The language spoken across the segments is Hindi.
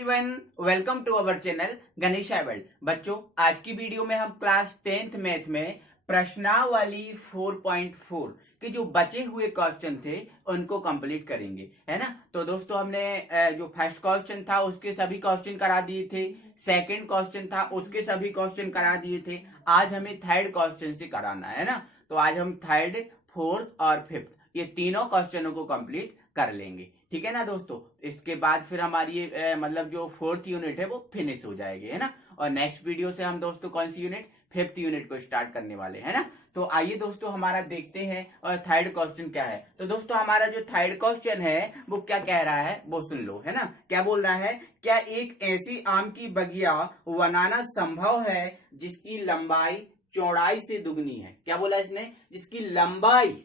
Everyone, welcome to our channel Ganesha world. बच्चों, आज की वीडियो में हम क्लास 10th मैथ में प्रश्नावली 4.4 के जो बचे हुए क्वेश्चन थे उनको कंप्लीट करेंगे, है ना। तो दोस्तों, हमने जो फर्स्ट क्वेश्चन था उसके सभी क्वेश्चन करा दिए थे, सेकंड क्वेश्चन था उसके सभी क्वेश्चन करा दिए थे। आज हमें थर्ड क्वेश्चन से कराना है ना। तो आज हम थर्ड, फोर्थ और फिफ्थ ये तीनों क्वेश्चनों को कंप्लीट कर लेंगे, ठीक है ना दोस्तों। इसके बाद फिर हमारी मतलब जो फोर्थ यूनिट है वो फिनिश हो जाएगी, है ना। और नेक्स्ट वीडियो से हम दोस्तों कौन सी यूनिट, फिफ्थ यूनिट को स्टार्ट करने वाले हैं ना। तो आइए दोस्तों हमारा देखते हैं और थर्ड क्वेश्चन क्या है। तो दोस्तों हमारा जो थर्ड क्वेश्चन है वो क्या कह रहा है वो सुन लो, है ना। क्या बोल रहा है, क्या एक ऐसी आम की बगिया बनाना संभव है जिसकी लंबाई चौड़ाई से दुगनी है। क्या बोला इसने, जिसकी लंबाई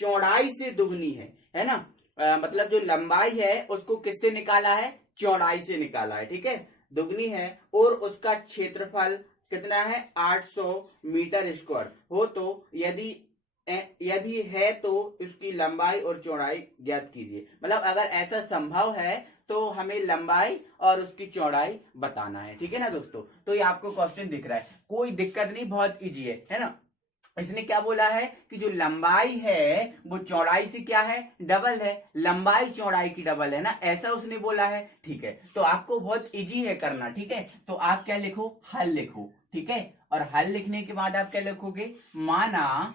चौड़ाई से दुगनी है ना। मतलब जो लंबाई है उसको किससे निकाला है, चौड़ाई से निकाला है, ठीक है। दुगनी है और उसका क्षेत्रफल कितना है, 800 मीटर स्क्वायर हो। तो यदि है तो उसकी लंबाई और चौड़ाई ज्ञात कीजिए। मतलब अगर ऐसा संभव है तो हमें लंबाई और उसकी चौड़ाई बताना है, ठीक है ना दोस्तों। तो ये आपको क्वेश्चन दिख रहा है, कोई दिक्कत नहीं, बहुत इजी है ना। इसने क्या बोला है कि जो लंबाई है वो चौड़ाई से क्या है, डबल है। लंबाई चौड़ाई की डबल है ना, ऐसा उसने बोला है, ठीक है। तो आपको बहुत इजी है करना, ठीक है। तो आप क्या लिखो, हल लिखो, ठीक है। और हल लिखने के बाद आप क्या लिखोगे, माना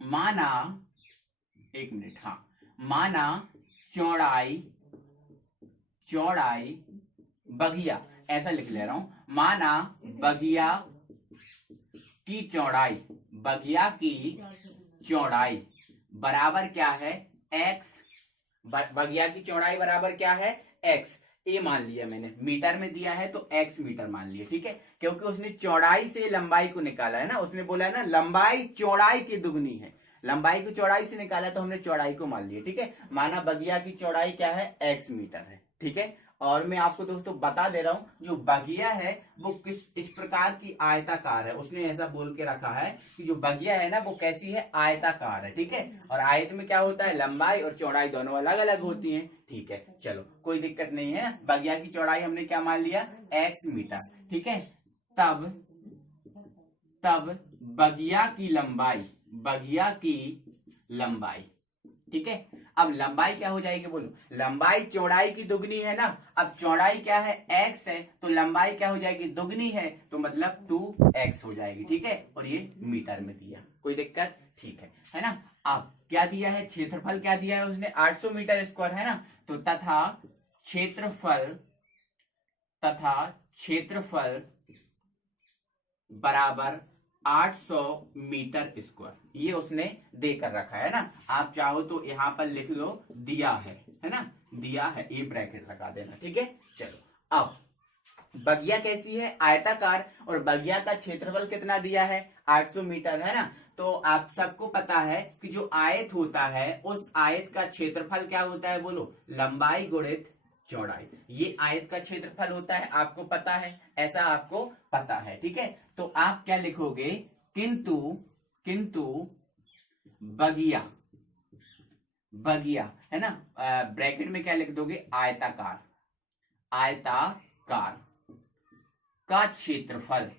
माना एक मिनट, हाँ, माना चौड़ाई चौड़ाई बगिया, ऐसा लिख ले रहा हूं। माना बगिया की चौड़ाई, बगिया की चौड़ाई बराबर क्या है, x। बगिया की चौड़ाई बराबर क्या है, x। ए मान लिया मैंने, मीटर में दिया है तो x मीटर मान लिया, ठीक है। क्योंकि उसने चौड़ाई से लंबाई को निकाला है ना, उसने बोला है ना लंबाई चौड़ाई की दुगनी है। लंबाई को चौड़ाई से निकाला तो हमने चौड़ाई को मान लिया, ठीक है। माना बगिया की चौड़ाई क्या है, x मीटर है, ठीक है। और मैं आपको दोस्तों बता दे रहा हूं, जो बगिया है वो इस प्रकार की आयताकार है। उसने ऐसा बोल के रखा है कि जो बगिया है ना वो कैसी है, आयताकार है, ठीक है। और आयत में क्या होता है, लंबाई और चौड़ाई दोनों अलग अलग होती हैं, ठीक है। चलो कोई दिक्कत नहीं है ना। बगिया की चौड़ाई हमने क्या मान लिया, x मीटर, ठीक है। तब बगिया की लंबाई, ठीक है। अब लंबाई क्या हो जाएगी बोलो, लंबाई चौड़ाई की दुगनी है ना। अब चौड़ाई क्या है, x है, तो लंबाई क्या हो जाएगी, दुगनी है, तो मतलब 2x हो जाएगी, ठीक है। और ये मीटर में दिया, कोई दिक्कत, ठीक है ना। अब क्या दिया है, क्षेत्रफल क्या दिया है उसने, 800 मीटर स्क्वायर, है ना। तो तथा क्षेत्रफल बराबर 800 मीटर स्क्वायर, ये उसने देकर रखा है ना। आप चाहो तो यहां पर लिख लो दिया है ना, दिया है, ये ब्रैकेट लगा देना, ठीक है। चलो, अब बगिया कैसी है, आयताकार, और बगिया का क्षेत्रफल कितना दिया है, 800 मीटर, है ना। तो आप सबको पता है कि जो आयत होता है उस आयत का क्षेत्रफल क्या होता है बोलो, लंबाई गुणित चौड़ाई। ये आयत का क्षेत्रफल होता है, आपको पता है, ऐसा आपको पता है, ठीक है। तो आप क्या लिखोगे, किंतु बगिया है ना, ब्रैकेट में क्या लिख दोगे, आयताकार का क्षेत्रफल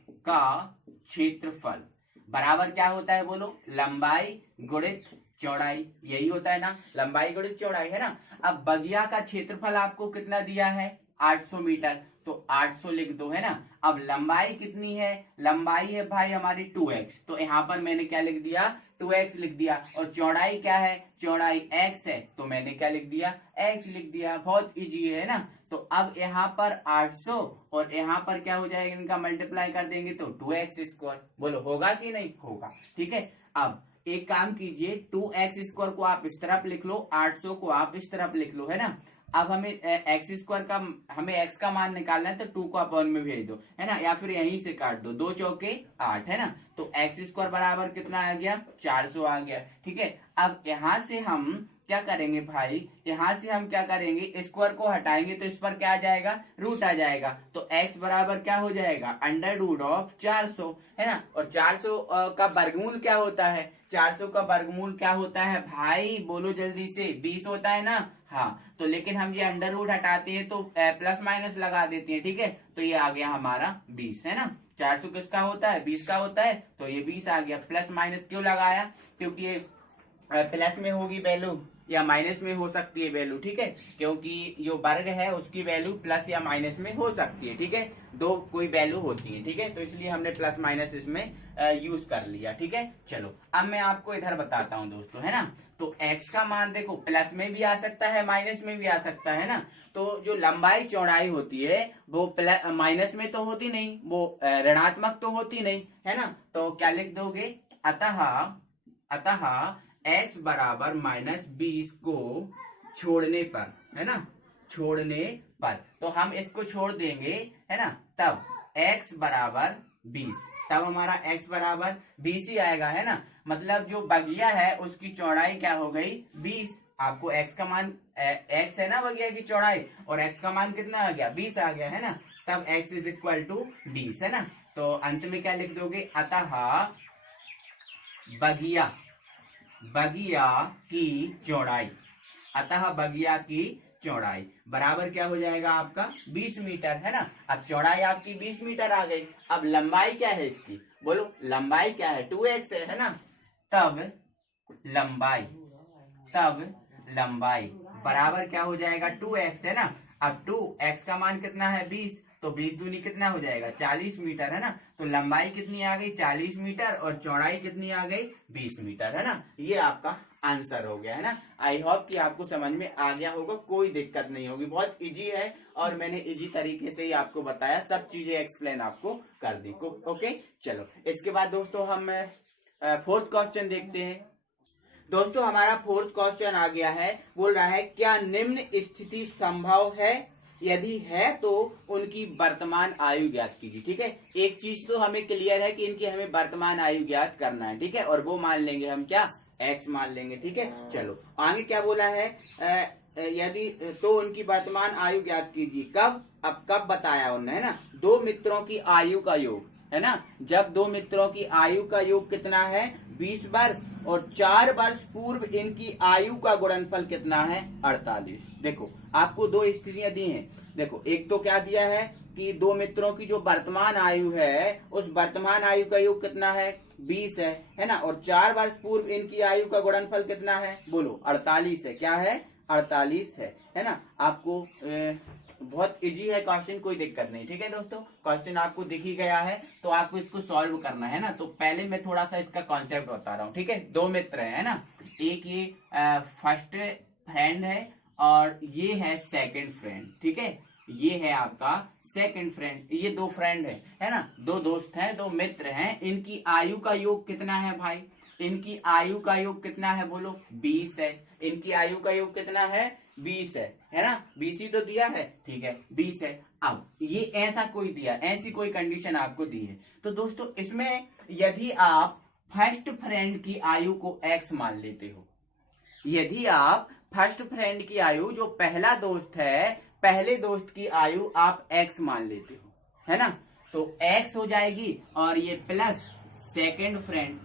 बराबर क्या होता है बोलो, लंबाई गुणित चौड़ाई, यही होता है ना, लंबाई गुणित चौड़ाई, है ना। अब बगिया का क्षेत्रफल आपको कितना दिया है, 800 मीटर, तो 800 लिख दो, है ना। अब लंबाई कितनी है, लंबाई है भाई हमारी 2x, तो यहां पर मैंने क्या लिख दिया, 2x लिख दिया। और चौड़ाई क्या है, चौड़ाई x है, तो मैंने क्या लिख दिया, x लिख दिया। बहुत इजी है ना। तो अब यहाँ पर 800 और यहाँ पर क्या हो जाएगा, इनका मल्टीप्लाई कर देंगे तो 2x स्क्वायर। बोलो होगा कि नहीं होगा, ठीक है। अब एक काम कीजिए, 2x स्क्वायर को आप इस तरफ लिख लो, 800 को आप इस तरफ लिख लो, है ना। अब हमें एक्स स्क्वायर का, हमें x का मान निकालना है, तो 2 को अपॉन में भेज दो, है ना, या फिर यहीं से काट दो, 2 चौके 8, है ना। तो एक्स स्क्वायर बराबर कितना आ गया, 400 आ गया, ठीक है। अब यहां से हम क्या करेंगे भाई, यहां से हम क्या करेंगे, स्क्वायर को हटाएंगे तो इस पर क्या आ जाएगा, रूट आ जाएगा। तो x बराबर क्या हो जाएगा, अंडर रूट ऑफ 400, है ना। और 400 का वर्गमूल क्या होता है, 400 का वर्गमूल क्या होता है भाई, बोलो जल्दी से, 20 होता है ना। हाँ, तो लेकिन हम ये अंडर रूट हटाते हैं तो प्लस माइनस लगा देते हैं, ठीक है। तो ये आ गया हमारा 20, है ना। 400 किसका होता है, 20 का होता है, तो ये 20 आ गया। प्लस माइनस क्यों लगाया, क्योंकि ये प्लस में होगी वैल्यू या माइनस में हो सकती है वैल्यू, ठीक है। क्योंकि जो वर्ग है उसकी वैल्यू प्लस या माइनस में हो सकती है, ठीक है। दो कोई वैल्यू होती है, ठीक है। तो इसलिए हमने प्लस माइनस इसमें यूज कर लिया, ठीक है। चलो अब मैं आपको इधर बताता हूं दोस्तों, है ना। तो x का मान देखो प्लस में भी आ सकता है, माइनस में भी आ सकता है ना। तो जो लंबाई चौड़ाई होती है वो माइनस में तो होती नहीं, वो ऋणात्मक तो होती नहीं, है ना। तो क्या लिख दोगे, अतः x बराबर -20 को छोड़ने पर, है ना, छोड़ने पर, तो हम इसको छोड़ देंगे, है ना। तब x बराबर 20, तब हमारा x बराबर 20 ही आएगा, है ना। मतलब जो बगिया है उसकी चौड़ाई क्या हो गई, 20। आपको x का मान, x है ना बगिया की चौड़ाई, और x का मान कितना आ गया, 20 आ गया, है ना। तब x इज इक्वल टू 20, है ना। तो अंत में क्या लिख दोगे, अतः बगिया की चौड़ाई, अतः बगिया की चौड़ाई बराबर क्या हो जाएगा आपका 20 मीटर, है ना। अब चौड़ाई आपकी 20 मीटर आ गई। अब लंबाई क्या है इसकी, बोलो लंबाई क्या है, 2x है ना। तब लंबाई बराबर क्या हो जाएगा, 2x, है ना। अब 2x का मान कितना है, 20, तो 20 दूनी कितना हो जाएगा, 40 मीटर, है ना। तो लंबाई कितनी आ गई, 40 मीटर, और चौड़ाई कितनी आ गई, 20 मीटर, है ना। ये आपका आंसर हो गया, है ना। आई होप कि आपको समझ में आ गया होगा, कोई दिक्कत नहीं होगी, बहुत इजी है और मैंने इजी तरीके से ही आपको बताया, सब चीजें एक्सप्लेन आपको कर दी। ओके, चलो इसके बाद दोस्तों हम फोर्थ क्वेश्चन देखते हैं। दोस्तों हमारा फोर्थ क्वेश्चन आ गया है, बोल रहा है क्या निम्न स्थिति संभव है, यदि है तो उनकी वर्तमान आयु ज्ञात कीजिए, ठीक है। एक चीज तो हमें क्लियर है कि इनकी हमें वर्तमान आयु ज्ञात करना है, ठीक है, और वो मान लेंगे हम क्या, x मान लेंगे, ठीक है। चलो आगे क्या बोला है, यदि तो उनकी वर्तमान आयु ज्ञात कीजिए, कब, अब कब बताया उन्होंने, है ना। दो मित्रों की आयु का योग, है ना। जब दो मित्रों की आयु का योग कितना है, 20 वर्ष, और 4 वर्ष पूर्व इनकी आयु का गुणनफल कितना है, 48। देखो आपको दो स्थितियां दी हैं, देखो एक तो क्या दिया है कि दो मित्रों की जो वर्तमान आयु है उस वर्तमान आयु का योग कितना है, 20 है ना। और 4 वर्ष पूर्व इनकी आयु का गुणनफल कितना है, बोलो 48 है, क्या है, 48 है ना। आपको बहुत इजी है क्वेश्चन, कोई दिक्कत नहीं, ठीक है दोस्तों। क्वेश्चन आपको दिख ही गया है तो आपको इसको सॉल्व करना है ना। तो पहले मैं थोड़ा सा इसका कॉन्सेप्ट बता रहा हूँ, ठीक है। दो मित्र है ना, एक ये फर्स्ट फ्रेंड है और ये है सेकंड फ्रेंड, ठीक है। ये है आपका सेकंड फ्रेंड, ये दो फ्रेंड है ना, दो दोस्त हैं, दो मित्र हैं। इनकी आयु का योग कितना है भाई, इनकी आयु का योग कितना है, बोलो 20 है। इनकी आयु का योग कितना है, 20 है ना। 20 ही तो दिया है, ठीक है, 20 है। अब ये ऐसा कोई दिया, ऐसी कोई कंडीशन आपको दी है, तो दोस्तों इसमें यदि आप फर्स्ट फ्रेंड की आयु को x मान लेते हो, यदि आप फर्स्ट फ्रेंड की आयु, जो पहला दोस्त है, पहले दोस्त की आयु आप x मान लेते हो, है ना, तो x हो जाएगी, और ये plus second friend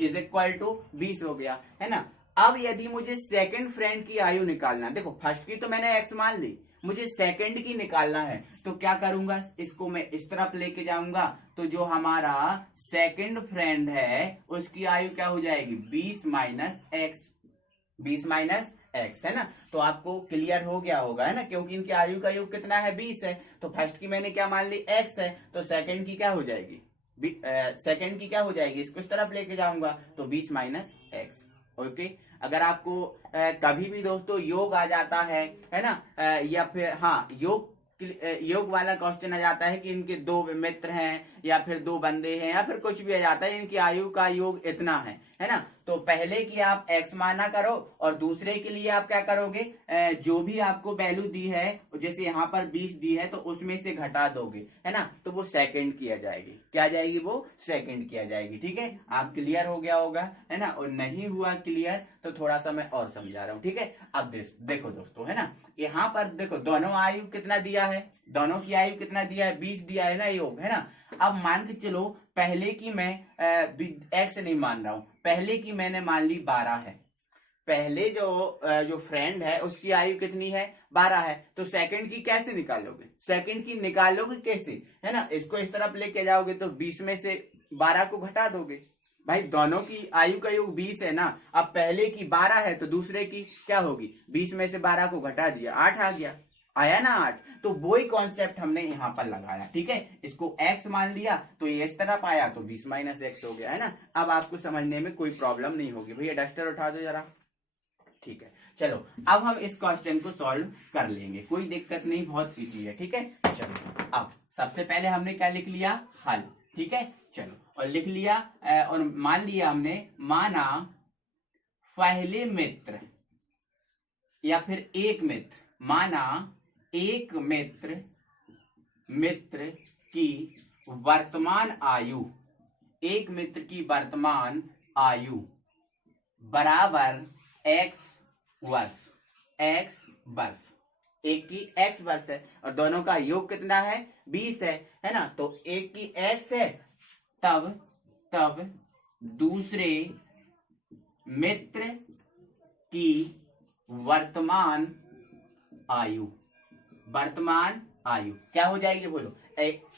is equal to 20 हो गया, है ना। अब यदि मुझे सेकंड फ्रेंड की आयु निकालना, देखो फर्स्ट की तो मैंने x मान ली, मुझे सेकंड की निकालना है, तो क्या करूंगा, इसको मैं इस तरफ लेके जाऊंगा, तो जो हमारा सेकंड फ्रेंड है उसकी आयु क्या हो जाएगी, 20 माइनस x, है ना। तो आपको क्लियर हो गया होगा, है ना, क्योंकि इनकी आयु का योग कितना है, 20 है। तो फर्स्ट की मैंने क्या मान ली, x है, तो सेकंड की क्या हो जाएगी, सेकंड की क्या हो जाएगी, इसको इस तरफ लेके जाऊंगा, तो 20 माइनस x। ओके, अगर आपको कभी भी दोस्तों योग आ जाता है ना, या फिर हाँ योग वाला क्वेश्चन आ जाता है कि इनके दो मित्र हैं या फिर दो बंदे हैं या फिर कुछ भी आ जाता है, इनकी आयु का योग इतना है ना, तो पहले की आप x माना करो और दूसरे के लिए आप क्या करोगे, जो भी आपको वैल्यू दी है, जैसे यहाँ पर 20 दी है तो उसमें से घटा दोगे, है ना, तो वो सेकंड की आ जाएगी। क्या आ जाएगी? वो सेकंड की आ जाएगी। ठीक है, आप क्लियर हो गया होगा, है ना। और नहीं हुआ क्लियर तो थोड़ा सा मैं और समझा रहा हूँ। ठीक है, अब देखो दोस्तों, है ना, यहाँ पर देखो दोनों आयु कितना दिया है, दोनों की आयु कितना दिया है? 20 दिया है ना योग, है ना। अब मान के चलो पहले की मैं एक्स नहीं मान रहा हूं, पहले की मैंने मान ली 12 है। पहले जो फ्रेंड है उसकी आयु कितनी है? 12 है। तो सेकंड की कैसे निकालोगे? सेकंड की निकालोगे कैसे, है ना, इसको इस तरफ लेके जाओगे तो 20 में से 12 को घटा दोगे। भाई दोनों की आयु का योग 20 है ना। अब पहले की 12 है तो दूसरे की क्या होगी? 20 में से 12 को घटा दिया, 8 आ गया, आया ना 8। तो वही कॉन्सेप्ट हमने यहां पर लगाया। ठीक है, इसको x मान लिया तो ये इस तरफ आया तो 20 माइनस एक्स हो गया, है ना। अब आपको समझने में कोई प्रॉब्लम नहीं होगी। भैया डस्टर उठा दो जरा। ठीक है, चलो अब हम इस क्वेश्चन को सॉल्व कर लेंगे, कोई दिक्कत नहीं, बहुत इजी है। ठीक है, चलो अब सबसे पहले हमने क्या लिख लिया? हल। ठीक है, चलो और लिख लिया और मान लिया हमने, माना पहले मित्र या फिर एक मित्र, माना एक मित्र की वर्तमान आयु, एक मित्र की वर्तमान आयु बराबर x वर्ष, x वर्ष, एक की x वर्ष है और दोनों का योग कितना है? 20 है ना। तो एक की x है, तब दूसरे मित्र की वर्तमान आयु क्या हो जाएगी? बोलो।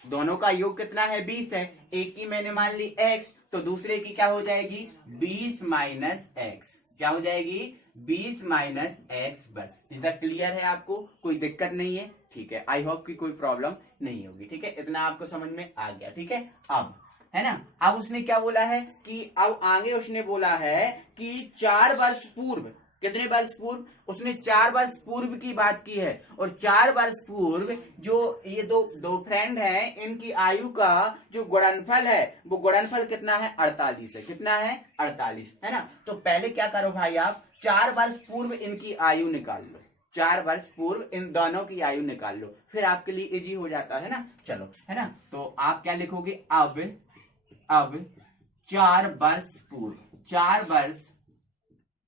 दोनों का योग कितना है? 20 है। एक की मैंने मान ली x, तो दूसरे की क्या हो जाएगी? 20 माइनस एक्स। क्या हो जाएगी? 20 माइनस एक्स। बस इतना क्लियर है आपको? कोई दिक्कत नहीं है? ठीक है, आई होप कि कोई प्रॉब्लम नहीं होगी। ठीक है, इतना आपको समझ में आ गया। ठीक है, अब है ना, अब उसने क्या बोला है कि अब आगे उसने बोला है कि 4 वर्ष पूर्व, कितने वर्ष पूर्व? उसने 4 वर्ष पूर्व की बात की है। और 4 वर्ष पूर्व जो ये दो फ्रेंड हैं, इनकी आयु का जो गुणनफल है, वो गुणनफल कितना है? 48 है। कितना है? 48, है ना। तो पहले क्या करो भाई, आप 4 वर्ष पूर्व इनकी आयु निकाल लो, 4 वर्ष पूर्व इन दोनों की आयु निकाल लो, फिर आपके लिए इजी हो जाता है ना। चलो, है ना, तो आप क्या लिखोगे? अब 4 वर्ष पूर्व, 4 वर्ष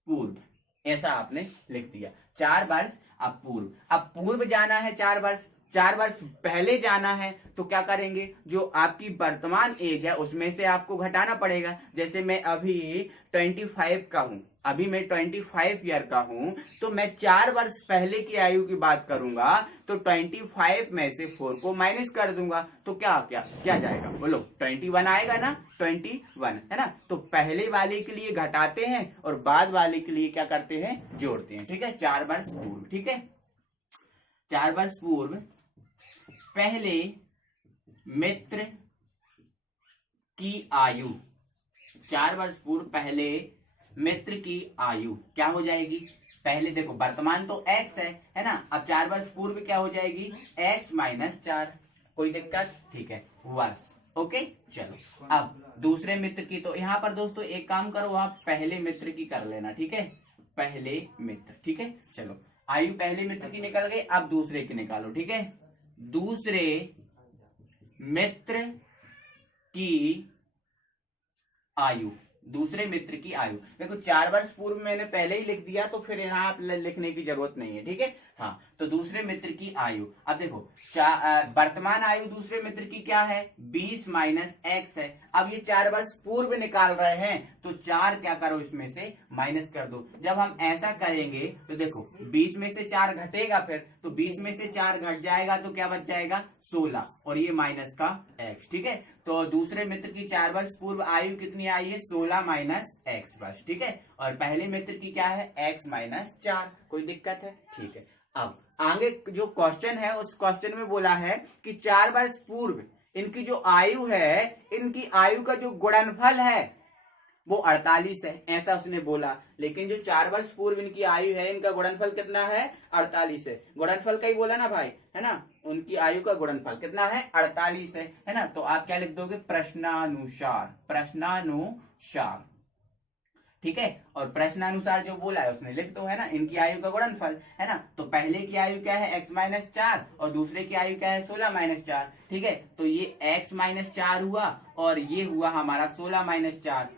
पूर्व, ऐसा आपने लिख दिया। 4 वर्ष अब पूर्व जाना है, 4 वर्ष, 4 वर्ष पहले जाना है तो क्या करेंगे? जो आपकी वर्तमान एज है उसमें से आपको घटाना पड़ेगा। जैसे मैं अभी 25 का हूं, अभी मैं 25 ईयर का हूं, तो मैं 4 वर्ष पहले की आयु की बात करूंगा तो 25 में से 4 को माइनस कर दूंगा तो क्या जाएगा? बोलो, 21 आएगा ना, 21, है ना। तो पहले वाले के लिए घटाते हैं और बाद वाले के लिए क्या करते हैं? जोड़ते हैं। ठीक है, 4 वर्ष पूर्व। ठीक है, 4 वर्ष पूर्व पहले मित्र की आयु, 4 वर्ष पूर्व पहले मित्र की आयु क्या हो जाएगी? पहले देखो वर्तमान तो x है ना। अब 4 वर्ष पूर्व क्या हो जाएगी? x minus 4। कोई दिक्कत? ठीक है, वर्ष। ओके, चलो अब दूसरे मित्र की, तो यहां पर दोस्तों एक काम करो, आप पहले मित्र की कर लेना। ठीक है, पहले मित्र। ठीक है, चलो आयु पहले मित्र की निकल गई, अब दूसरे की निकालो। ठीक है, दूसरे मित्र की आयु, दूसरे मित्र की आयु। देखो 4 वर्ष पूर्व मैंने पहले ही लिख दिया तो फिर यहाँ आप लिखने की जरूरत नहीं है। ठीक है, हाँ, तो दूसरे मित्र की आयु, अब देखो वर्तमान आयु दूसरे मित्र की क्या है? 20 माइनस एक्स है। अब ये 4 वर्ष पूर्व निकाल रहे हैं तो 4 क्या करो, इसमें से माइनस कर दो। जब हम ऐसा करेंगे तो देखो 20 में से 4 घटेगा, फिर तो 20 में से 4 घट जाएगा तो क्या बच जाएगा? 16, और ये माइनस का एक्स। ठीक है, तो दूसरे मित्र की 4 वर्ष पूर्व आयु कितनी आई है? 16 माइनस एक्स बस। ठीक है, और पहले मित्र की क्या है? x minus 4। कोई दिक्कत है? ठीक है, अब आगे जो क्वेश्चन है उस क्वेश्चन में बोला है कि 4 वर्ष पूर्व इनकी जो आयु है, इनकी आयु का जो गुणनफल है वो 48 है, ऐसा उसने बोला। लेकिन जो 4 वर्ष पूर्व इनकी आयु है, इनका गुणनफल कितना है? 48 है। गुणनफल का ही बोला ना भाई, है ना। उनकी आयु का गुणनफल कितना है? 48 है ना। तो आप क्या लिख दोगे? प्रश्नानुसार, प्रश्नानुसार। ठीक है। और प्रश्नानुसार जो बोला है उसने लिख दो, है ना, इनकी आयु का गुणनफल, है ना। तो पहले की आयु क्या है x-4 और दूसरे की आयु क्या है 16-4, ठीक है। तो ये x-4 हुआ और ये हुआ हमारा 16-4,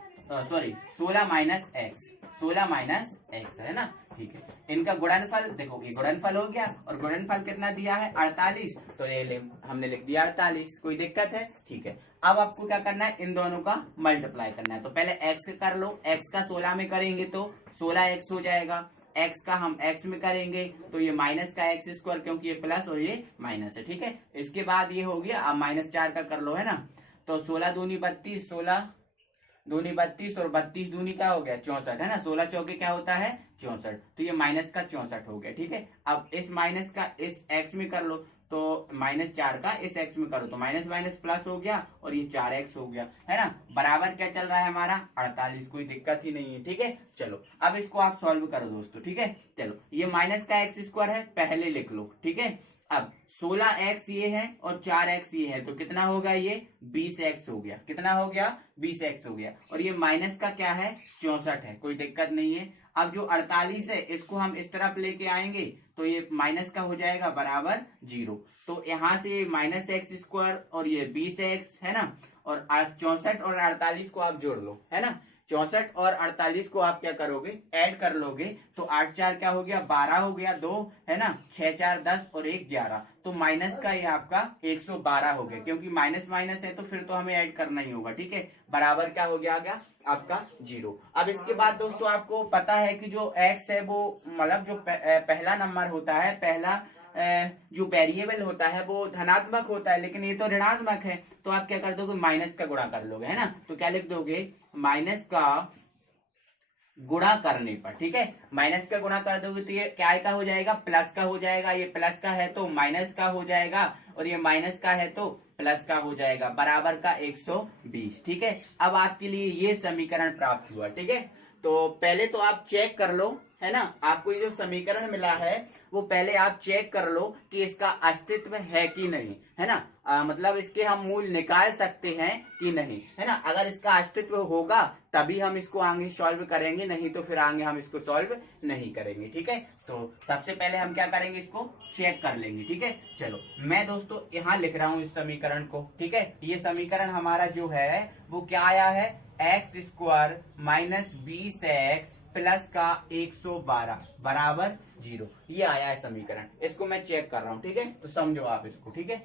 सॉरी 16-x है ना, ठीक है। इनका गुणनफल देखो, ये गुणनफल हो गया और गुणनफल कितना दिया है 48, तो ये हमने लिख दिया 48। कोई दिक्कत है? ठीक है। अब आपको क्या करना है, इन दोनों का मल्टीप्लाई करना है। तो पहले x कर लो, x का 16 में करेंगे तो 16x हो जाएगा, x का हम x में करेंगे तो ये माइनस का x स्क्वायर, क्योंकि ये प्लस और ये माइनस है, ठीक है। इसके बाद ये हो गया, अब -4 का कर लो, है ना। तो 16 दूनी 32, 16 दूनी 32 और 32 दूनी क्या हो गया 64, है ना। 16 चौके क्या होता है 64, तो ये माइनस का 64 हो गया, ठीक है। अब इस माइनस का इस x में कर लो, तो -4 का इस x में करो तो माइनस माइनस प्लस हो गया और ये 4x हो गया, है ना। बराबर क्या चल रहा है हमारा 48, कोई दिक्कत ही नहीं है, ठीक है। चलो अब इसको आप सॉल्व करो दोस्तों, ठीक है। चलो ये माइनस का x स्क्वायर है, पहले लिख लो, ठीक है। अब 16x ये है और 4x ये है, तो कितना होगा ये 20x हो गया। कितना हो गया 20x हो गया। और ये माइनस का क्या है 64 है, कोई दिक्कत नहीं है। अब जो 48 है इसको हम इस तरफ लेके आएंगे तो ये माइनस का हो जाएगा बराबर 0। तो यहां से -x² और ये 20x है ना, और 64 और 48 को आप जोड़ लो, है ना। 64 और 48 को आप क्या करोगे, ऐड कर लोगे, तो 8 4 क्या हो गया 12 हो गया, 2 है ना, 6 4 10 और 1 11, तो माइनस का ये आपका 112 हो गया। क्योंकि माइनस माइनस है तो फिर तो हमें ऐड करना ही होगा, ठीक है। बराबर क्या हो गया आपका 0। अब इसके बाद दोस्तों आपको पता है कि जो x है वो मतलब जो पहला नंबर होता है, पहला जो वेरिएबल होता है वो धनात्मक होता है, लेकिन ये तो ऋणात्मक है। तो आप क्या कर दोगे, माइनस का गुणा कर लोगे, है ना। तो क्या लिख दोगे, माइनस का गुणा करने पर, ठीक है। माइनस का गुणा कर दोगे तो ये क्या का हो जाएगा, प्लस का हो जाएगा। ये प्लस का है तो माइनस का हो जाएगा और ये माइनस का है तो प्लस का हो जाएगा, बराबर का 120, ठीक है। अब आपके लिए ये समीकरण प्राप्त हुआ, ठीक है। तो पहले तो आप चेक कर लो, है ना। आपको ये जो समीकरण मिला है वो पहले आप चेक कर लो कि इसका अस्तित्व है कि नहीं, है ना। मतलब इसके हम मूल निकाल सकते हैं कि नहीं, है ना। अगर इसका अस्तित्व होगा तभी हम इसको आगे सॉल्व करेंगे, नहीं तो फिर आगे हम इसको सॉल्व नहीं करेंगे, ठीक है। तो सबसे पहले हम क्या करेंगे, इसको चेक कर लेंगे, ठीक है। चलो मैं दोस्तों यहाँ लिख रहा हूँ इस समीकरण को, ठीक है। ये समीकरण हमारा जो है वो क्या आया है, x² - 20x प्लस का 112 बराबर 0, ये आया है समीकरण। इसको मैं चेक कर रहा हूँ, ठीक है। तो समझो आप इसको, ठीक है।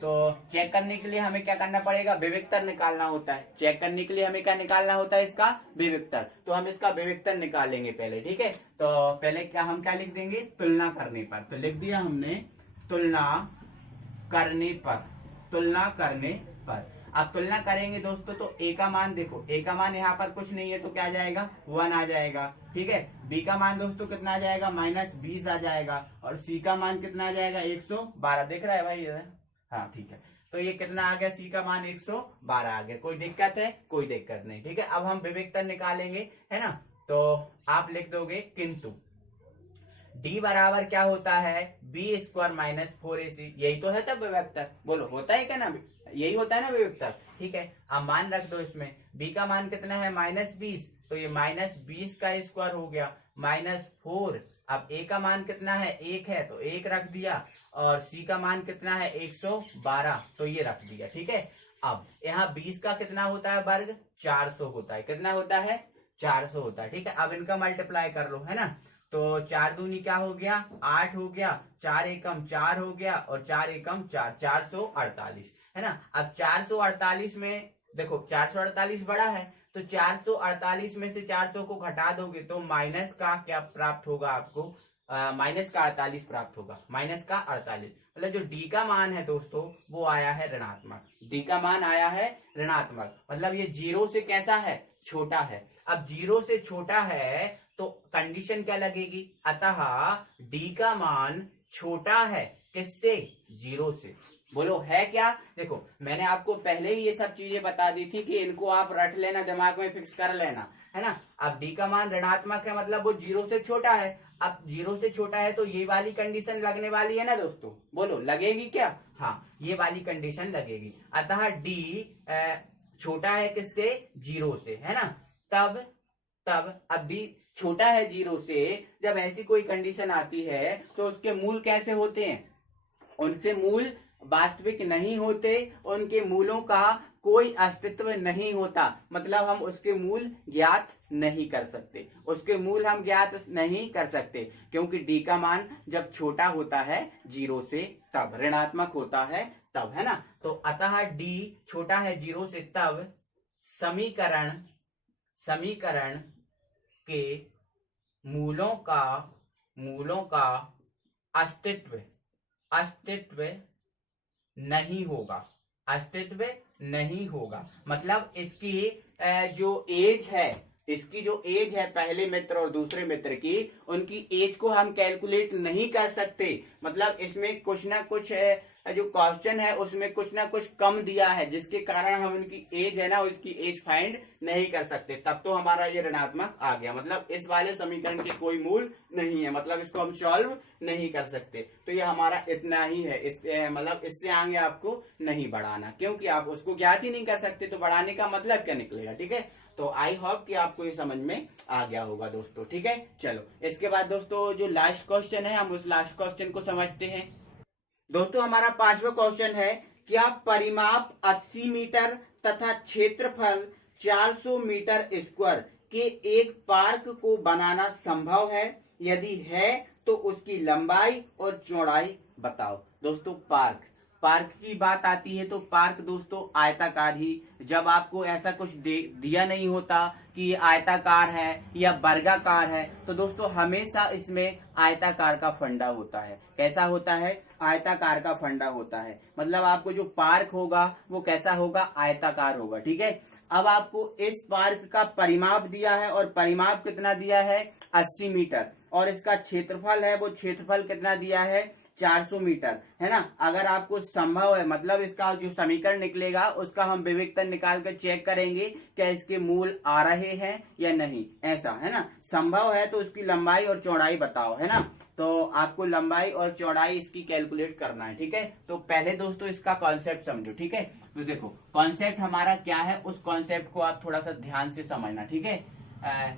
तो चेक करने के लिए हमें क्या करना पड़ेगा, विविक्तर निकालना होता है। चेक करने के लिए हमें क्या निकालना होता है, इसका विविक्तर। तो हम इसका विविक्तर निकालेंगे पहले, ठीक है। तो पहले हम क्या लिख देंगे, तुलना करने पर। तो लिख दिया हमने तुलना करने पर, तुलना करने पर। अब तुलना करेंगे दोस्तों तो a का मान देखो, a का मान यहाँ पर कुछ नहीं है तो क्या आ जाएगा 1 आ जाएगा, ठीक है। b का मान दोस्तों कितना आ जाएगा -20 आ जाएगा और c का मान कितना आ जाएगा 112, देख रहा है भाई इधर, हाँ ठीक है। तो ये कितना आ गया, c का मान 112 आ गया। कोई दिक्कत है, कोई दिक्कत नहीं, ठीक है। अब हम विविक्तर निकालेंगे, है ना। तो आप लिख दोगे किंतु d बराबर क्या होता है b² - 4ac, यही तो है तब विविक्तर, बोलो होता है क्या ना, यही होता है ना विविक्तर, ठीक है। अब मान रख दो इसमें, b का मान कितना है -20, तो ये -20 का स्क्वायर हो गया, -4। अब a का मान कितना है 1 है तो 1 रख दिया और c का मान कितना है 112, तो ये रख दिया, ठीक है। अब यहाँ 20 का कितना होता है वर्ग, 400 होता है। कितना होता है 400 होता है, ठीक है। अब इनका मल्टीप्लाई कर लो, है ना। तो 4 दूनी क्या हो गया 8 हो गया, 4 एकम 4 हो गया और 4 एकम 4, 448, है ना। अब 448 में देखो 448 बड़ा है, तो 448 में से 400 को घटा दोगे तो माइनस का क्या प्राप्त होगा आपको, माइनस का 48 प्राप्त होगा, माइनस का 48। मतलब जो डी का मान है दोस्तों वो आया है ऋणात्मक, डी का मान आया है ऋणात्मक, मतलब ये 0 से कैसा है, छोटा है। अब 0 से छोटा है तो कंडीशन क्या लगेगी, अतः डी का मान छोटा है किससे, 0 से। बोलो है क्या, देखो मैंने आपको पहले ही ये सब चीजें बता दी थी कि इनको आप रट लेना, दिमाग में फिक्स कर लेना, है ना। अब डी का मान ऋणात्मक है मतलब वो 0 से छोटा है। अब 0 से छोटा है तो ये वाली कंडीशन लगने वाली है ना दोस्तों, बोलो लगेगी क्या, हाँ ये वाली कंडीशन लगेगी। अतः डी छोटा है किससे, 0 से, है ना। तब तब अब डी छोटा है 0 से, जब ऐसी कोई कंडीशन आती है तो उसके मूल कैसे होते हैं, उनसे मूल वास्तविक नहीं होते, उनके मूलों का कोई अस्तित्व नहीं होता, मतलब हम उसके मूल ज्ञात नहीं कर सकते, उसके मूल हम ज्ञात नहीं कर सकते, क्योंकि डी का मान जब छोटा होता है 0 से तब, ऋणात्मक होता है तब, है ना। तो अतः डी छोटा है 0 से तब समीकरण के मूलों का अस्तित्व नहीं होगा, मतलब इसकी जो एज है पहले मित्र और दूसरे मित्र की, उनकी एज को हम कैलकुलेट नहीं कर सकते, मतलब इसमें कुछ ना कुछ जो क्वेश्चन है उसमें कुछ ना कुछ कम दिया है, जिसके कारण हम उनकी एज है ना, उसकी एज फाइंड नहीं कर सकते, तब तो हमारा ये ऋणात्मक आ गया, मतलब इस वाले समीकरण के कोई मूल नहीं है, मतलब इसको हम सॉल्व नहीं कर सकते। तो ये हमारा इतना ही है, मतलब इससे आगे आपको नहीं बढ़ाना, क्योंकि आप उसको ज्ञात ही नहीं कर सकते, तो बढ़ाने का मतलब क्या निकलेगा। ठीक है, तो आई होप कि आपको ये समझ में आ गया होगा दोस्तों। ठीक है, चलो इसके बाद दोस्तों जो लास्ट क्वेश्चन है, हम उस लास्ट क्वेश्चन को समझते हैं। दोस्तों हमारा 5वां क्वेश्चन है, क्या परिमाप 80 मीटर तथा क्षेत्रफल 400 मीटर स्क्वायर के एक पार्क को बनाना संभव है? यदि है तो उसकी लंबाई और चौड़ाई बताओ। दोस्तों पार्क की बात आती है तो पार्क दोस्तों आयताकार ही, जब आपको ऐसा कुछ दिया नहीं होता कि ये आयताकार है या वर्गाकार है, तो दोस्तों हमेशा इसमें आयताकार का फंडा होता है। कैसा होता है? आयताकार का फंडा होता है, मतलब आपको जो पार्क होगा वो कैसा होगा? आयताकार होगा। ठीक है, अब आपको इस पार्क का परिमाप दिया है, और परिमाप कितना दिया है? 80 मीटर, और इसका क्षेत्रफल है, वो क्षेत्रफल कितना दिया है? 400 मीटर, है ना। अगर आपको संभव है, मतलब इसका जो समीकरण निकलेगा उसका हम विवेकतन निकाल कर चेक करेंगे क्या इसके मूल आ रहे हैं या नहीं, ऐसा है ना। संभव है तो उसकी लंबाई और चौड़ाई बताओ, है ना। तो आपको लंबाई और चौड़ाई इसकी कैलकुलेट करना है। ठीक है, तो पहले दोस्तों इसका कॉन्सेप्ट समझो। ठीक है, तो देखो कॉन्सेप्ट हमारा क्या है, उस कॉन्सेप्ट को आप थोड़ा सा ध्यान से समझना। ठीक है,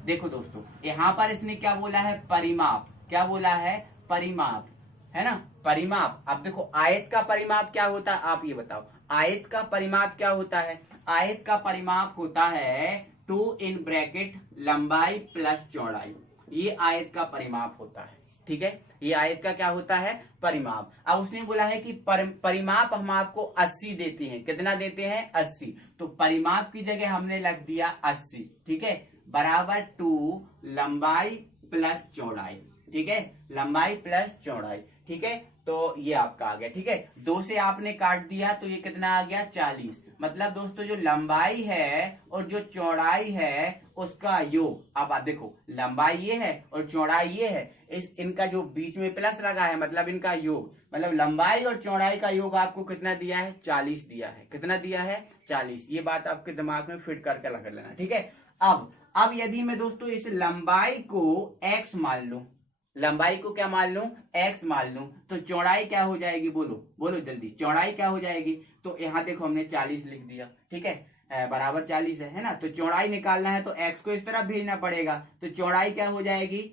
देखो दोस्तों यहाँ पर इसने क्या बोला है? परिमाप। क्या बोला है? परिमाप, है ना, परिमाप। अब देखो आयत का परिमाप क्या होता है, आप ये बताओ। आयत का परिमाप क्या होता है? आयत का परिमाप होता है 2 इन ब्रैकेट लंबाई प्लस चौड़ाई, ये आयत का परिमाप होता है। ठीक है, ये आयत का क्या होता है? परिमाप। अब उसने बोला है कि परिमाप हम आपको 80 देते हैं। कितना देते हैं? 80। तो परिमाप की जगह हमने लग दिया 80। ठीक है, बराबर 2 लंबाई प्लस चौड़ाई। ठीक है, लंबाई प्लस चौड़ाई। ठीक है, तो ये आपका आ गया। ठीक है, 2 से आपने काट दिया तो ये कितना आ गया? 40। मतलब दोस्तों जो लंबाई है और जो चौड़ाई है उसका योग, अब आप देखो लंबाई ये है और चौड़ाई ये है, इनका जो बीच में प्लस लगा है मतलब इनका योग, मतलब लंबाई और चौड़ाई का योग आपको कितना दिया है? 40 दिया है। कितना दिया है? 40। ये बात आपके दिमाग में फिट करके लगा लेना। ठीक है, अब यदि मैं दोस्तों इस लंबाई को x मान लूं, लंबाई को क्या मान लूं? x मान लूं, तो चौड़ाई क्या हो जाएगी? बोलो जल्दी, चौड़ाई क्या हो जाएगी? तो यहाँ देखो हमने 40 लिख दिया। ठीक है, बराबर 40 है ना। तो चौड़ाई निकालना है तो x को इस तरफ भेजना पड़ेगा, तो चौड़ाई क्या हो जाएगी?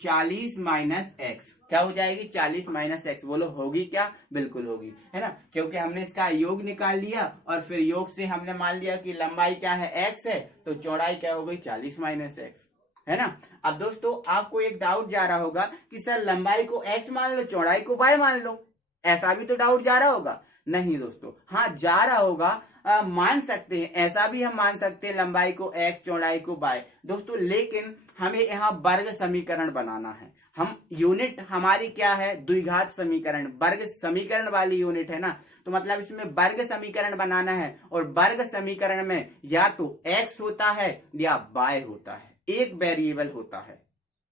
40 माइनस एक्स। क्या हो जाएगी? 40 माइनस एक्स। बोलो होगी क्या? बिल्कुल होगी, है ना, क्योंकि हमने इसका योग निकाल लिया और फिर योग से हमने मान लिया कि लंबाई क्या है? x है, तो चौड़ाई क्या हो गई? 40 माइनस एक्स, है ना। अब दोस्तों आपको एक डाउट जा रहा होगा कि सर लंबाई को x मान लो, चौड़ाई को y मान लो, ऐसा भी तो डाउट जा रहा होगा। नहीं दोस्तों, हाँ जा रहा होगा, मान सकते हैं, ऐसा भी हम मान सकते हैं लंबाई को x, चौड़ाई को y दोस्तों, लेकिन हमें यहाँ वर्ग समीकरण बनाना है। हम यूनिट हमारी क्या है? द्विघात समीकरण, वर्ग समीकरण वाली यूनिट है ना, तो मतलब इसमें वर्ग समीकरण बनाना है, और वर्ग समीकरण में या तो x होता है या y होता है, एक वेरिएबल होता है,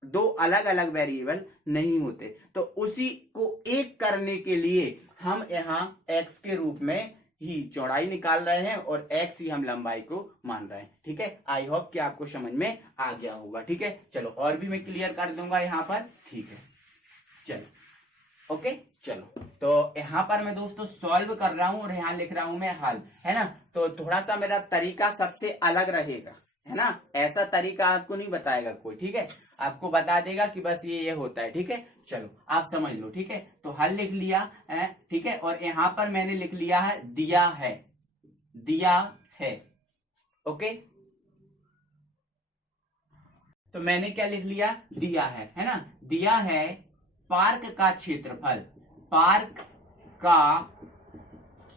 दो अलग अलग वेरिएबल नहीं होते। तो उसी को एक करने के लिए हम यहाँ x के रूप में ही चौड़ाई निकाल रहे हैं और x ही हम लंबाई को मान रहे हैं। ठीक है, आई होप कि आपको समझ में आ गया होगा। ठीक है, चलो और भी मैं क्लियर कर दूंगा यहाँ पर। ठीक है, चलो ओके, चलो तो यहाँ पर मैं दोस्तों सॉल्व कर रहा हूं और यहाँ लिख रहा हूं मैं हल, है ना। तो थोड़ा सा मेरा तरीका सबसे अलग रहेगा, है ना। ऐसा तरीका आपको नहीं बताएगा कोई, ठीक है, आपको बता देगा कि बस ये होता है, ठीक है। चलो आप समझ लो, ठीक है। तो हल लिख लिया है, ठीक है, और यहां पर मैंने लिख लिया है दिया है, दिया है, ओके। तो मैंने क्या लिख लिया, दिया है ना। दिया है पार्क का क्षेत्रफल, पार्क का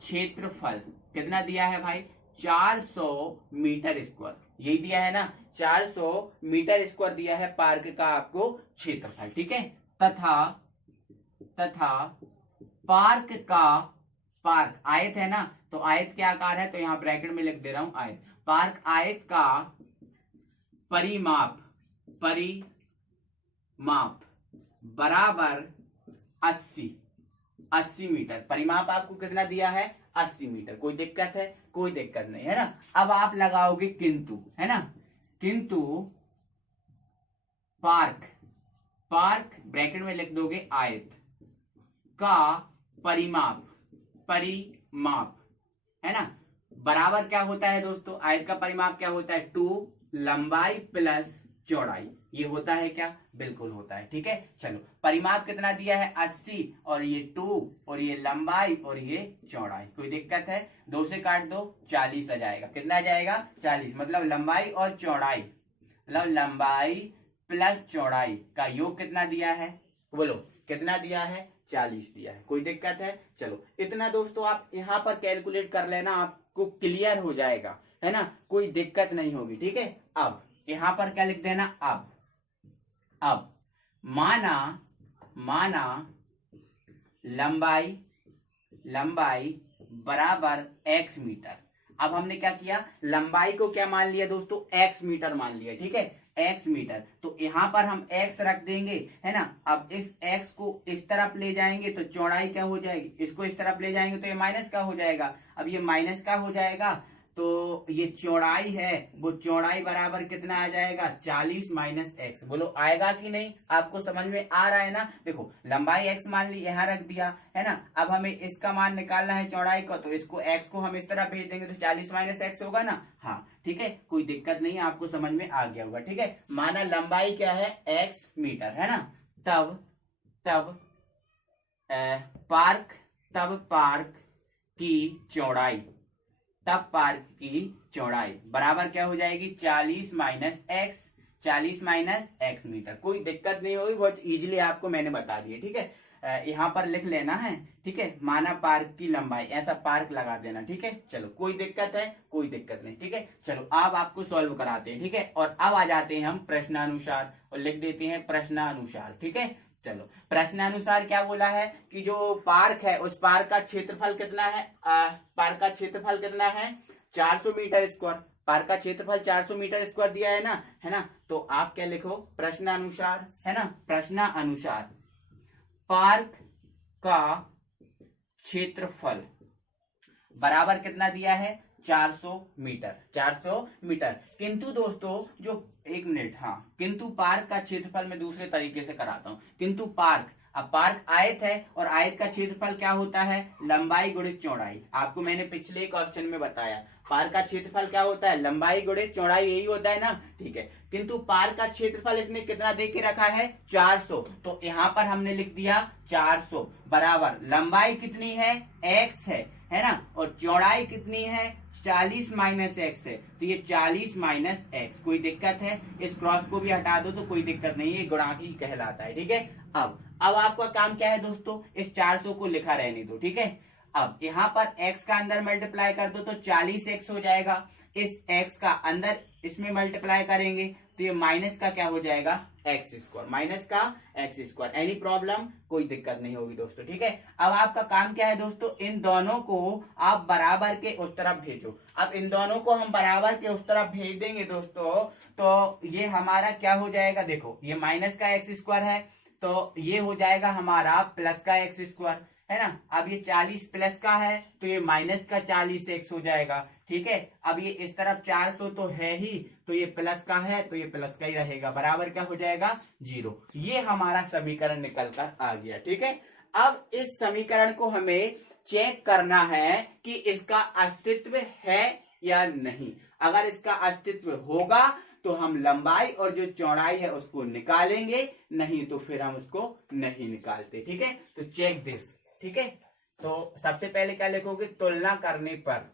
क्षेत्रफल कितना दिया है भाई, 400 मीटर स्क्वायर, यही दिया है ना, 400 मीटर स्क्वायर दिया है पार्क का आपको क्षेत्रफल, ठीक है। तथा तथा पार्क का, पार्क आयत है ना, तो आयत क्या आकार है, तो यहां ब्रैकेट में लिख दे रहा हूं आयत, पार्क आयत का परिमाप, परिमाप बराबर 80 मीटर। परिमाप आपको कितना दिया है, 80 मीटर। कोई दिक्कत है, कोई दिक्कत नहीं है ना। अब आप लगाओगे किंतु, है ना, किंतु पार्क, पार्क ब्रैकेट में लिख दोगे आयत का परिमाप, परिमाप, है ना, बराबर क्या होता है दोस्तों, आयत का परिमाप क्या होता है, 2 लंबाई प्लस चौड़ाई, ये होता है क्या, बिल्कुल होता है, ठीक है। चलो परिमाप कितना दिया है, 80, और ये 2, और ये लंबाई, और ये चौड़ाई। कोई दिक्कत है, 2 से काट दो, 40 आ जाएगा। कितना आ जाएगा, 40, मतलब लंबाई और चौड़ाई, मतलब लंबाई प्लस चौड़ाई का योग कितना दिया है, बोलो कितना दिया है, 40 दिया है। कोई दिक्कत है, चलो इतना दोस्तों आप यहां पर कैलकुलेट कर लेना, आपको क्लियर हो जाएगा, है ना, कोई दिक्कत नहीं होगी, ठीक है। अब यहां पर क्या लिख देना, अब माना, माना लंबाई, लंबाई बराबर x मीटर। अब हमने क्या किया, लंबाई को क्या मान लिया दोस्तों, x मीटर मान लिया, ठीक है, x मीटर। तो यहां पर हम x रख देंगे, है ना। अब इस x को इस तरफ ले जाएंगे तो चौड़ाई क्या हो जाएगी, इसको इस तरफ ले जाएंगे तो ये माइनस का हो जाएगा। अब ये माइनस का हो जाएगा तो ये चौड़ाई है, वो चौड़ाई बराबर कितना आ जाएगा, 40 माइनस एक्स। बोलो आएगा कि नहीं, आपको समझ में आ रहा है ना। देखो लंबाई x मान ली, यहां रख दिया, है ना। अब हमें इसका मान निकालना है चौड़ाई का, तो इसको x को हम इस तरह भेज देंगे तो 40 माइनस एक्स होगा ना। हाँ ठीक है, कोई दिक्कत नहीं है, आपको समझ में आ गया होगा, ठीक है। माना लंबाई क्या है, x मीटर, है ना। तब पार्क की चौड़ाई, तब पार्क की चौड़ाई बराबर क्या हो जाएगी, 40 minus x, 40 minus x metre. कोई दिक्कत नहीं होगी, बहुत इजीली आपको मैंने बता दिया, ठीक है। यहां पर लिख लेना है, ठीक है, माना पार्क की लंबाई, ऐसा पार्क लगा देना, ठीक है। चलो कोई दिक्कत है, कोई दिक्कत नहीं, ठीक है। चलो अब आपको सॉल्व कराते हैं, ठीक है। और अब आ जाते हैं हम प्रश्नानुसार, और लिख देते हैं प्रश्नानुसार, ठीक है। चलो प्रश्नानुसार क्या बोला है कि जो पार्क है उस पार्क का क्षेत्रफल कितना है, पार्क का क्षेत्रफल कितना है, 400 मीटर स्क्वायर। पार्क का क्षेत्रफल 400 मीटर स्क्वायर दिया है ना, है ना। तो आप क्या लिखो, प्रश्नानुसार, है ना, प्रश्नानुसार पार्क का क्षेत्रफल बराबर कितना दिया है, 400 मीटर, 400 मीटर। किंतु दोस्तों जो, एक मिनट, हाँ, किंतु पार्क का क्षेत्रफल मैं दूसरे तरीके से कराता हूं। किंतु पार्क, अब पार्क आयत है और आयत का क्षेत्रफल क्या होता है, लंबाई गुणित चौड़ाई। आपको मैंने पिछले क्वेश्चन में बताया पार्क का क्षेत्रफल क्या होता है, लंबाई गुणित चौड़ाई, यही होता है ना, ठीक है। किंतु पार्क का क्षेत्रफल इसने कितना दे के रखा है, 400, तो यहां पर हमने लिख दिया 400 बराबर लंबाई कितनी है, x है ना, और चौड़ाई कितनी है, 40 माइनस एक्स है, तो ये 40 माइनस एक्स। कोई दिक्कत है, इस क्रॉस को भी हटा दो तो कोई दिक्कत नहीं है, ये गुणांक ही कहलाता है, ठीक है। अब आपका काम क्या है दोस्तों, इस 400 को लिखा रहने दो, ठीक है। अब यहां पर x का अंदर मल्टीप्लाई कर दो तो 40x हो जाएगा, इस x का अंदर इसमें मल्टीप्लाई करेंगे तो ये माइनस का क्या हो जाएगा, एक्स स्क्वायर, माइनस का एक्स स्क्वायर। एनी प्रॉब्लम, कोई दिक्कत नहीं होगी दोस्तों, ठीक है। अब आपका काम क्या है दोस्तों, इन दोनों को आप बराबर के उस तरफ भेजो। अब इन दोनों को हम बराबर के उस तरफ भेज देंगे दोस्तों, तो ये हमारा क्या हो जाएगा, देखो ये माइनस का एक्स स्क्वायर है तो ये हो जाएगा हमारा प्लस का एक्स स्क्वायर, है ना। अब ये 40 प्लस का है तो ये माइनस का 40 एक्स हो जाएगा, ठीक है। अब ये इस तरफ 400 तो है ही, तो ये प्लस का है तो ये प्लस का ही रहेगा, बराबर क्या हो जाएगा, 0। ये हमारा समीकरण निकल कर आ गया, ठीक है। अब इस समीकरण को हमें चेक करना है कि इसका अस्तित्व है या नहीं। अगर इसका अस्तित्व होगा तो हम लंबाई और जो चौड़ाई है उसको निकालेंगे, नहीं तो फिर हम उसको नहीं निकालते। ठीक है, तो चेक दिस। ठीक है, तो सबसे पहले क्या लिखोगे, तुलना करने पर,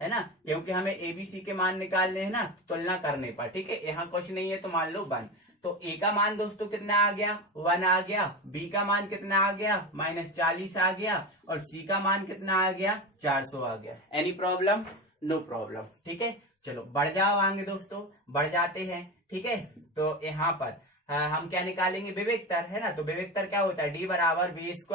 है ना, क्योंकि हमें एबीसी के मान निकालने हैं ना, तुलना करने पर। ठीक है, यहाँ कुछ नहीं है तो मान लो 1। तो ए का मान दोस्तों कितना आ गया, 1 आ गया। बी का मान कितना आ गया, -40 आ गया। और सी का मान कितना आ गया, 400 आ गया। Any problem? No problem. ठीक है, चलो बढ़ जाओ आगे दोस्तों, बढ़ जाते हैं। ठीक है, तो यहाँ पर हम क्या निकालेंगे, विवेकतर, है ना। तो विवेकतर क्या होता है, डी बराबर b² -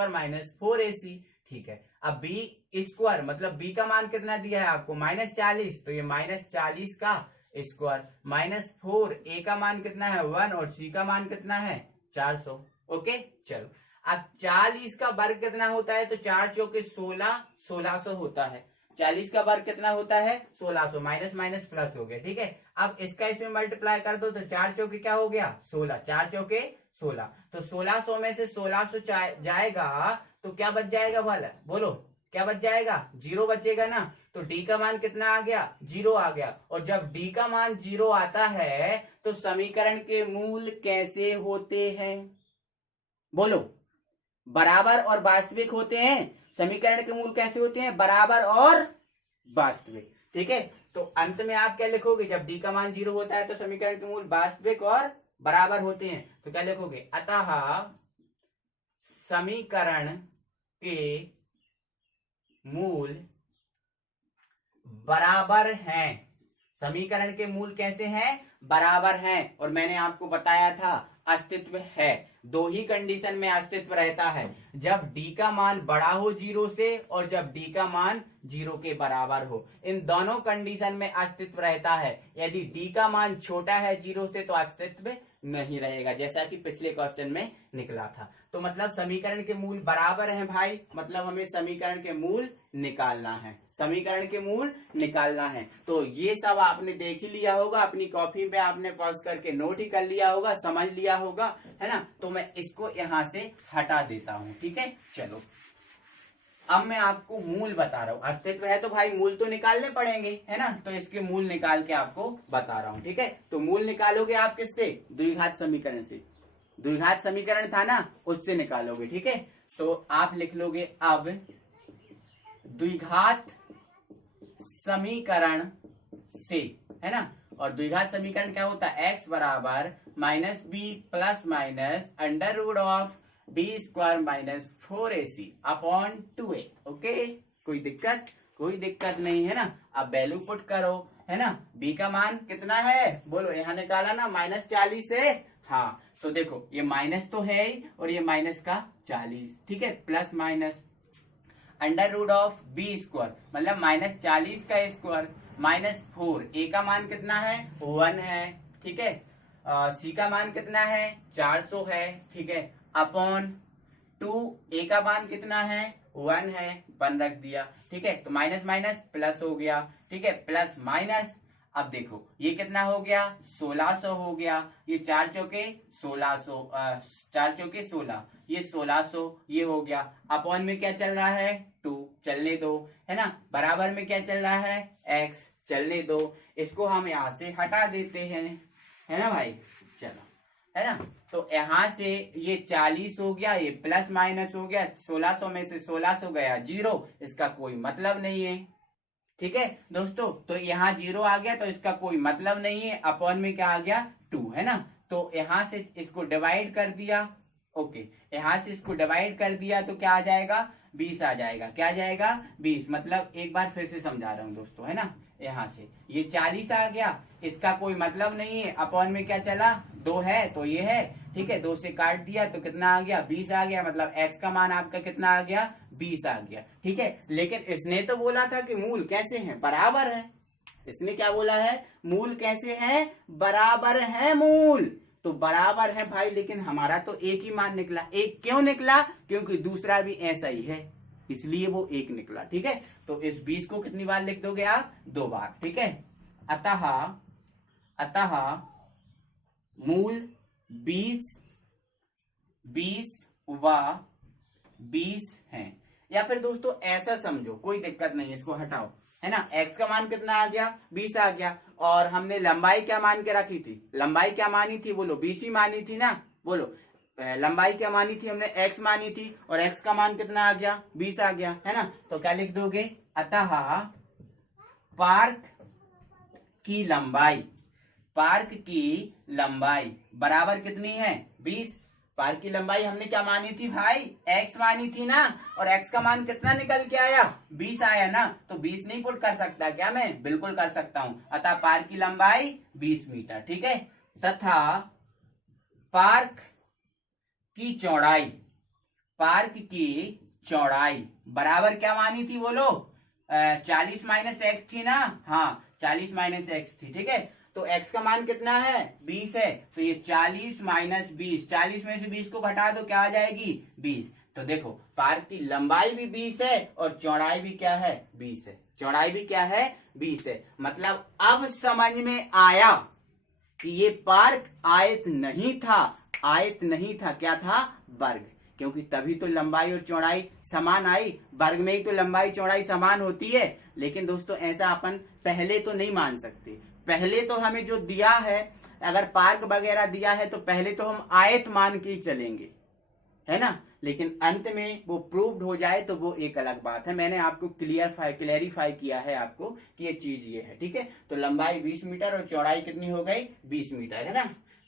4ac। ठीक है, अब बी स्क्वायर मतलब बी का मान कितना दिया है आपको, -40, तो ये -40 का स्क्वायर, -4, ए का मान कितना है 1 और सी का मान कितना है 400। ओके, चलो अब 40 का वर्ग कितना होता है, तो 4 चौके 16, 1600 होता है। 40 का वर्ग कितना होता है, 1600, माइनस माइनस प्लस हो गया। ठीक है, अब इसका इसमें मल्टीप्लाई कर दो, तो 4 चौके क्या हो गया 16, 4 चौके 16। तो 1600 में से 1600 जाएगा तो क्या बच जाएगा वाला, बोलो क्या बच जाएगा, 0 बचेगा ना। तो डी का मान कितना आ गया, 0 आ गया। और जब डी का मान 0 आता है तो समीकरण के मूल कैसे होते हैं, बोलो, बराबर और वास्तविक होते हैं। समीकरण के मूल कैसे होते हैं, बराबर और वास्तविक। ठीक है, तो अंत में आप क्या लिखोगे, जब डी का मान 0 होता है तो समीकरण के मूल वास्तविक और बराबर होते हैं। तो क्या लिखोगे, अतः समीकरण के मूल बराबर हैं। समीकरण के मूल कैसे हैं, बराबर हैं। और मैंने आपको बताया था अस्तित्व है, 2 ही कंडीशन में अस्तित्व रहता है, जब डी का मान बड़ा हो 0 से और जब डी का मान 0 के बराबर हो। इन दोनों कंडीशन में अस्तित्व रहता है। यदि डी का मान छोटा है 0 से तो अस्तित्व नहीं रहेगा, जैसा कि पिछले क्वेश्चन में निकला था। तो मतलब समीकरण के मूल बराबर हैं भाई, मतलब हमें समीकरण के मूल निकालना है, समीकरण के मूल निकालना है। तो ये सब आपने देख ही लिया होगा, अपनी कॉपी पे आपने पॉज करके नोट ही कर लिया होगा, समझ लिया होगा, है ना। तो मैं इसको यहां से हटा देता हूं। ठीक है, चलो अब मैं आपको मूल बता रहा हूं। अस्तित्व है तो भाई मूल तो निकालने पड़ेंगे, है ना। तो इसके मूल निकाल के आपको बता रहा हूं। ठीक है, तो मूल निकालोगे आप किससे, द्विघात समीकरण से। द्विघात समीकरण था ना, उससे निकालोगे। ठीक है, तो आप लिख लोगे अब द्विघात समीकरण से, है ना। और द्विघात समीकरण क्या होता है, x बराबर -b plus minus √b² - 4ac upon 2a। Okay, कोई दिक्कत नहीं, है ना। अब वैल्यू पुट करो, है ना। b का मान कितना है, बोलो, यहाँ निकाला ना -40 है। हाँ, तो देखो ये माइनस तो है ही और ये माइनस का 40। ठीक है, प्लस माइनस √b² मतलब -40 का स्क्वायर -4, ए का मान कितना है 1 है। ठीक है, सी का मान कितना है 400 है। ठीक है, अपॉन 2, ए का मान कितना है 1 है, 1 रख दिया। ठीक है, तो माइनस माइनस प्लस हो गया। ठीक है, प्लस माइनस, अब देखो ये कितना हो गया 1600 हो गया। ये 4 चौके 1600, 4 चौके 16, ये 1600 ये हो गया। अपॉन में क्या चल रहा है 2, चलने दो, है ना। बराबर में क्या चल रहा है x, चलने दो। इसको हम यहां से हटा देते हैं, है ना भाई, चलो, है ना। तो यहां से ये 40 हो गया, ये प्लस माइनस हो गया, 1600 में से 1600 गया 0, इसका कोई मतलब नहीं है। ठीक है दोस्तों, तो यहाँ 0 आ गया तो इसका कोई मतलब नहीं है। अपॉन में क्या आ गया 2, है ना। तो यहां से इसको डिवाइड कर दिया। ओके, यहां से इसको डिवाइड कर दिया तो क्या आ जाएगा 20 आ जाएगा। क्या आ जाएगा 20, मतलब एक बार फिर से समझा रहा हूं दोस्तों, है ना। यहां से ये 40 आ गया, इसका कोई मतलब नहीं है। अपॉन में क्या चला 2 है तो ये है। ठीक है, 2 से काट दिया तो कितना आ गया 20 आ गया, मतलब x का मान आपका कितना आ गया 20 आ गया। ठीक है, लेकिन इसने तो बोला था कि मूल कैसे हैं, बराबर है। इसने क्या बोला है, मूल कैसे हैं, बराबर है मूल। तो बराबर है भाई, लेकिन हमारा तो एक ही मान निकला। एक क्यों निकला, क्योंकि दूसरा भी ऐसा ही है, इसलिए वो 1 निकला। ठीक है, तो इस 20 को कितनी बार लिख दोगे आप, 2 बार। ठीक है, अतः मूल 20 व 20 हैं। या फिर दोस्तों ऐसा समझो, कोई दिक्कत नहीं, इसको हटाओ, है ना। x का मान कितना आ गया, 20 आ गया। और हमने लंबाई क्या मान के रखी थी, लंबाई क्या मानी थी, बोलो 20 ही मानी थी ना, बोलो लंबाई क्या मानी थी हमने, x मानी थी, और x का मान कितना आ गया, 20 आ गया, है ना। तो क्या लिख दोगे, अतः पार्क की लंबाई, पार्क की लंबाई बराबर कितनी है, 20। पार्क की लंबाई हमने क्या मानी थी भाई, x मानी थी ना, और x का मान कितना निकल के आया, 20 आया ना। तो 20 नहीं पुट कर सकता क्या मैं, बिल्कुल कर सकता हूं। अतः पार्क की लंबाई 20 मीटर, ठीक है। तथा पार्क की चौड़ाई, पार्क की चौड़ाई बराबर क्या मानी थी, बोलो 40 माइनस एक्स थी ना, हाँ 40 माइनस एक्स थी, ठीक है। तो x का मान कितना है, 20 है, तो ये 40 माइनस 20, 40 में से 20 को घटा दो, क्या आ जाएगी, 20। तो देखो पार्क की लंबाई भी 20 है और चौड़ाई भी क्या है, 20 है, चौड़ाई भी क्या है, 20 है। मतलब अब समझ में आया कि ये पार्क आयत नहीं था, आयत नहीं था, क्या था, वर्ग, क्योंकि तभी तो लंबाई और चौड़ाई समान आई, वर्ग में ही तो लंबाई चौड़ाई समान होती है। लेकिन दोस्तों ऐसा अपन पहले तो नहीं मान सकते, पहले तो हमें जो दिया है, अगर पार्क वगैरह दिया है तो पहले तो हम आयत मान के ही चलेंगे, है ना। लेकिन अंत में वो प्रूव्ड हो जाए तो वो एक अलग बात है। मैंने आपको क्लेरिफाई किया है आपको कि ये चीज ये है, ठीक है। तो लंबाई 20 मीटर और चौड़ाई कितनी हो गई, 20 मीटर, है ना।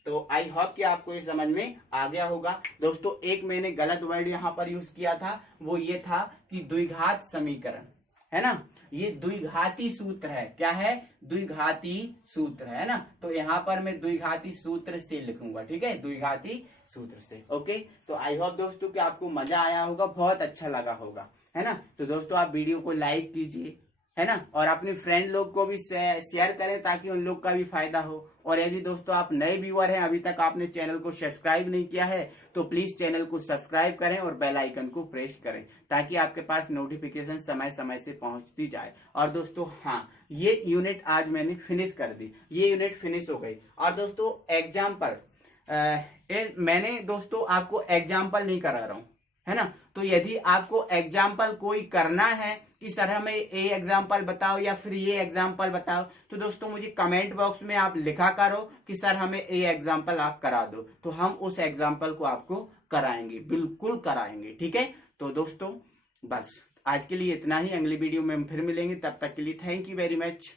तो आई होप कि आपको ये समझ में आ गया होगा। दोस्तों एक मैंने गलत वर्ड यहाँ पर यूज किया था, वो ये था कि द्विघात समीकरण, है ना। ये द्विघाती सूत्र है, क्या है, द्विघाती सूत्र है ना। तो यहाँ पर मैं द्विघाती सूत्र से लिखूंगा, ठीक है, द्विघाती सूत्र से। ओके, तो आई होप दोस्तों कि आपको मजा आया होगा, बहुत अच्छा लगा होगा, है ना। तो दोस्तों आप वीडियो को लाइक कीजिए, है ना, और अपने फ्रेंड लोग को भी शेयर करें ताकि उन लोग का भी फायदा हो। और यदि दोस्तों आप नए व्यूअर हैं, अभी तक आपने चैनल को सब्सक्राइब नहीं किया है, तो प्लीज चैनल को सब्सक्राइब करें और बेल आइकन को प्रेस करें ताकि आपके पास नोटिफिकेशन समय समय से पहुंचती जाए। और दोस्तों हाँ, ये यूनिट आज मैंने फिनिश कर दी, ये यूनिट फिनिश हो गई। और दोस्तों एग्जाम्पल मैंने दोस्तों आपको एग्जाम्पल नहीं करा रहा हूं, है ना। तो यदि आपको एग्जाम्पल कोई करना है कि सर हमें ये एग्जाम्पल बताओ या फिर ये एग्जाम्पल बताओ, तो दोस्तों मुझे कमेंट बॉक्स में आप लिखा करो कि सर हमें ये एग्जाम्पल आप करा दो, तो हम उस एग्जाम्पल को आपको कराएंगे, बिल्कुल कराएंगे, ठीक है। तो दोस्तों बस आज के लिए इतना ही, अगली वीडियो में हम फिर मिलेंगे, तब तक के लिए थैंक यू वेरी मच।